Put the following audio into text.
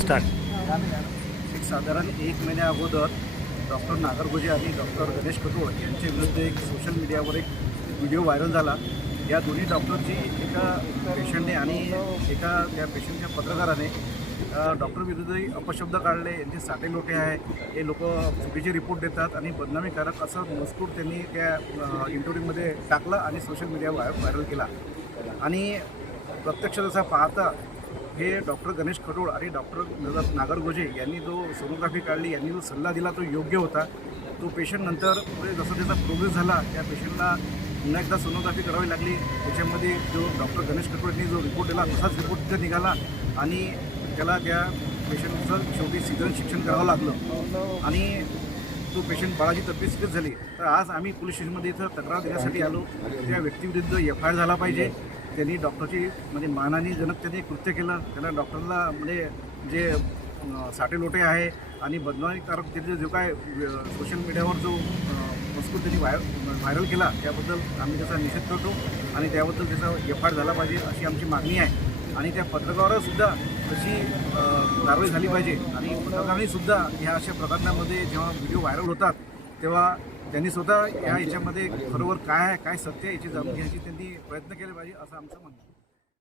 Start एक साधारण एक महिन्या अगोदर डॉक्टर नागरगोजे आणि डॉक्टर गणेश कठोळ यांच्या विरुद्ध एक सोशल मीडियावर एक व्हिडिओ व्हायरल झाला. या दोन्ही डॉक्टरची एका पेशंटने आणि एका त्या पेशंटच्या पत्रकाराने डॉक्टर विरुद्धही अपशब्द काढले. यांचे साठे लोटे आहे. हे लोक चुकीचे रिपोर्ट देतात आणि बदनामीकारक असं मजकूर त्यांनी त्या इंटरव्ह्यूमध्ये टाकलं आणि सोशल मीडियावर व्हायरल केला. आणि प्रत्यक्ष जसा पाहता हे डॉक्टर गणेश खडोळ आणि डॉक्टर नागरगोजे यांनी जो सोनोग्राफी काढली यांनी जो सल्ला दिला तो योग्य होता. तो पेशंट नंतर पुढे जसा त्याचा प्रोग्रेस झाला त्या पेशंटला पुन्हा एकदा सोनोग्राफी करावी लागली. त्याच्यामध्ये जो डॉक्टर गणेश खटोळनी यांनी जो रिपोर्ट दिला तसाच रिपोर्ट तिथे निघाला आणि त्याला त्या पेशंटचं शेवटी सिजन शिक्षण करावं लागलं. आणि तो पेशंट बाळाची तब्येत सिरियस झाली. तर आज आम्ही पोलीस स्टेशनमध्ये इथं तक्रार देण्यासाठी आलो. त्या व्यक्तीविरुद्ध एफ आय आर झाला पाहिजे. त्यांनी डॉक्टरची म्हणजे मानहानीजनक त्यांनी कृत्य केलं. त्याला डॉक्टरला म्हणजे जे साठे लोटे आहे आणि बदनामीकारक त्याचे जो काय सोशल मीडियावर जो मजकूर त्यांनी व्हाय व्हायरल केला त्याबद्दल आम्ही त्याचा निषेध करतो आणि त्याबद्दल त्याचा एफ आय झाला पाहिजे अशी आमची मागणी आहे. आणि त्या पत्रकारासुद्धा तशी कारवाई झाली पाहिजे. आणि पत्रकारांनीसुद्धा ह्या अशा प्रकरणामध्ये जेव्हा व्हिडिओ व्हायरल होतात तेव्हा त्यांनी स्वतः या याच्यामध्ये खरोखर काय आहे काय सत्य आहे याची जाणून घ्यायची त्यांनी प्रयत्न केले पाहिजे असं आमचं म्हणणं आहे.